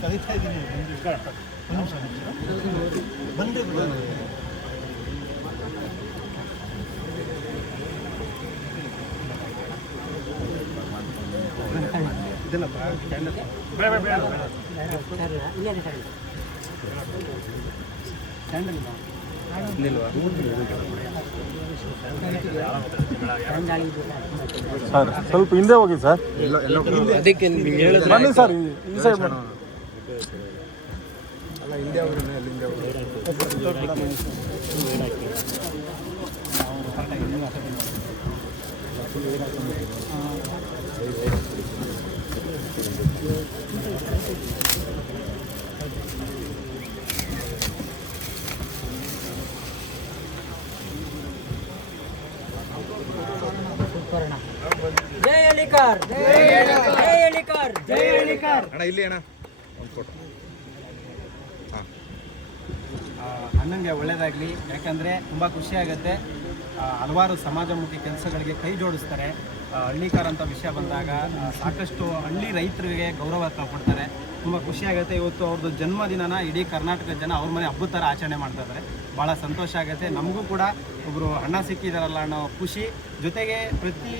ಕಲಿತಾ ಇದ್ದೀನಿ ಬಂದೆ ಇದನ್ನಪ್ಪ ಕ್ಯಾಂಡಲ್ ಕ್ಯಾಂಡಲ್ ಸರ್ ಸ್ವಲ್ಪ ಹಿಂದೆ ಹೋಗಿ ಸರ್. ಅದಕ್ಕೆ ಬನ್ನಿ ಸರ್ ಈ- ಸೈಡ್ ಹಿಂದೆ ಜೈ ಹಳಿಕಾರ್ ಜೈ ಹಳಿಕಾರ್ ಜೈ ಹಳಿಕಾರ್ ಅಣ್ಣ ಇಲ್ಲಿ ಅಣ್ಣ. ಒಂದು ಫೋಟೋ ಅಣ್ಣಂಗೆ ಒಳ್ಳೇದಾಗಲಿ. ಯಾಕಂದರೆ ತುಂಬ ಖುಷಿ ಆಗುತ್ತೆ. ಆ, ಹಲವಾರು ಸಮಾಜಮುಖಿ ಕೆಲಸಗಳಿಗೆ ಕೈ ಜೋಡಿಸ್ತಾರೆ. ಹಳ್ಳಿಕಾರ ಅಂತ ವಿಷಯ ಬಂದಾಗ ಸಾಕಷ್ಟು ಹಳ್ಳಿ ರೈತರಿಗೆ ಗೌರವ ಕೊಡ್ತಾರೆ ತುಂಬ ಖುಷಿ ಆಗುತ್ತೆ. ಇವತ್ತು ಅವ್ರದ್ದು ಜನ್ಮದಿನನ ಇಡೀ ಕರ್ನಾಟಕದ ಜನ ಅವ್ರ ಮನೆ ಹಬ್ಬದ ಥರ ಆಚರಣೆ ಮಾಡ್ತಾ ಇದ್ದಾರೆ ಭಾಳ ಸಂತೋಷ ಆಗುತ್ತೆ. ನಮಗೂ ಕೂಡ ಒಬ್ಬರು ಅಣ್ಣ ಸಿಕ್ಕಿದಾರಲ್ಲ ಅನ್ನೋ ಖುಷಿ. ಜೊತೆಗೆ ಪ್ರತಿ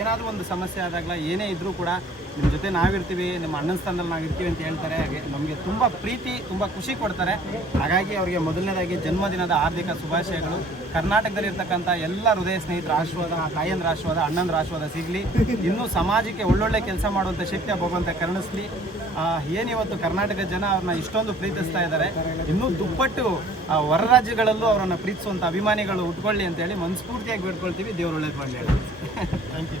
ಏನಾದರೂ ಒಂದು ಸಮಸ್ಯೆ ಆದಾಗಲ ಏನೇ ಇದ್ದರೂ ಕೂಡ ನಿಮ್ಮ ಜೊತೆ ನಾವಿರ್ತೀವಿ, ನಿಮ್ಮ ಅಣ್ಣನ ಸ್ಥಾನದಲ್ಲಿ ನಾವಿರ್ತೀವಿ ಅಂತ ಹೇಳ್ತಾರೆ. ಹಾಗೆ ನಮಗೆ ತುಂಬ ಪ್ರೀತಿ, ತುಂಬ ಖುಷಿ ಕೊಡ್ತಾರೆ. ಹಾಗಾಗಿ ಅವರಿಗೆ ಮೊದಲನೇದಾಗಿ ಜನ್ಮದಿನದ ಹಾರ್ದಿಕ ಶುಭಾಶಯಗಳು. ಕರ್ನಾಟಕದಲ್ಲಿರ್ತಕ್ಕಂಥ ಎಲ್ಲ ಹೃದಯ ಸ್ನೇಹಿತರ ಆಶೀರ್ವಾದ ತಾಯಂದ್ರ ಆಶೀರ್ವಾದ, ಅಣ್ಣಂದ್ರ ಆಶೀರ್ವಾದ ಸಿಗಲಿ. ಇನ್ನೂ ಸಮಾಜಕ್ಕೆ ಒಳ್ಳೊಳ್ಳೆ ಕೆಲಸ ಮಾಡುವಂಥ ಶಕ್ತಿ ಭಗವಂತ ಕರುಣಿಸ್ಲಿ. ಏನಿವತ್ತು ಕರ್ನಾಟಕ ಜನ ಅವ್ರನ್ನ ಇಷ್ಟೊಂದು ಪ್ರೀತಿಸ್ತಾ ಇದ್ದಾರೆ. ಇನ್ನೂ ದುಪ್ಪಟ್ಟು ಹೊರ ರಾಜ್ಯಗಳಲ್ಲೂ ಅವರನ್ನು ಪ್ರೀತಿಸುವಂಥ ಅಭಿಮಾನಿಗಳು ಉಟ್ಕೊಳ್ಳಿ ಅಂತೇಳಿ ಮನಸ್ಫೂರ್ತಿಯಾಗಿ ಬಿಡ್ಕೊಳ್ತೀವಿ. ದೇವರು ಒಳ್ಳೇದು ಮಾಡಲಿ thank you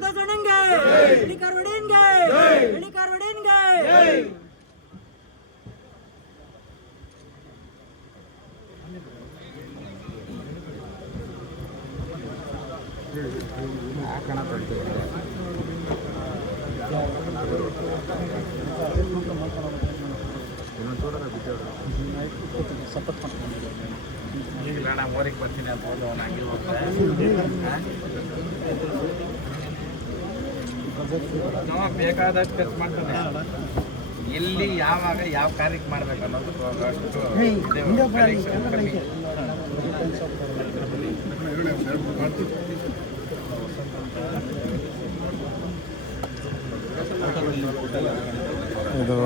ಸಂತೋಷ ಕಾರ್ ಅಲಿಕಾರ್ ಒಡೆಯನ್ಗೆ ಅಲಿಕಾರ್ ಒಡೆಯನ್ಗೆ ಈಗ ಬೇಡ ಊರಿಗೆ ಬರ್ತೀನಿ ಅಂತ ಹಂಗೆ ಹೋಗ್ತಾ ನಾವು ಬೇಕಾದಷ್ಟು ಖರ್ಚು ಮಾಡ್ತಾನೆ ಎಲ್ಲಿ ಯಾವಾಗ ಯಾವ ಕಾರ್ಯಕ್ಕೆ ಮಾಡ್ಬೇಕು ಅನ್ನೋದು. ಇದು